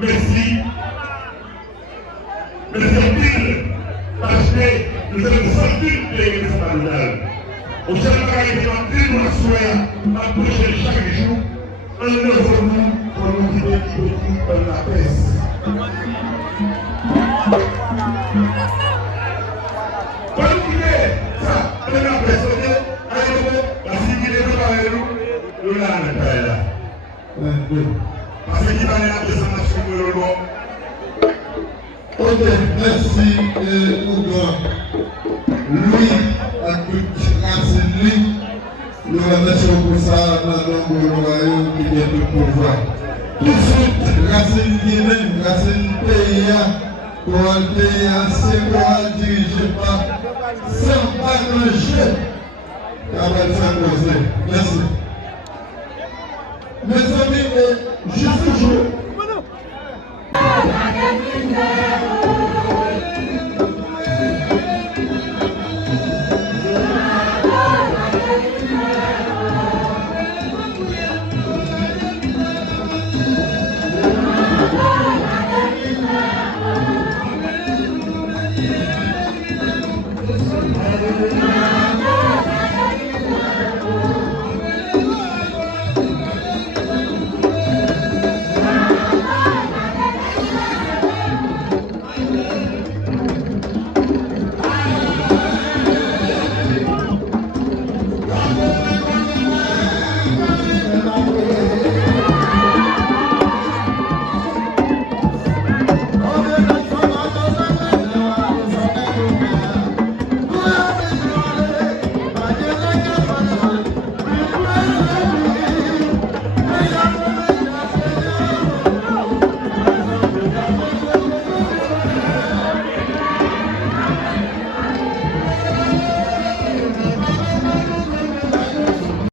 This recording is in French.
Merci. Merci en pile. Parce que nous avons senti de l'église familiale. Au sein de la région, nous la souhaitons approcher chaque jour un œuvre nous pour nous guider dans la paix. Pour nous guider, ça, on est la paix. Parce qu'il est avec nous, nous l'avons là. Parce qu'il va y avoir des nations de l'Europe. Ok, merci Ougan. Lui, à toute racine, lui, nous remercions pour ça dans le royaume qui vient de pouvoir. Tout de suite, racine Guinée, racine pays, pour un pays assez pour dirigé par Saint-Pagne, Cabal Saint-José. Merci. Mes amis, juste toujours.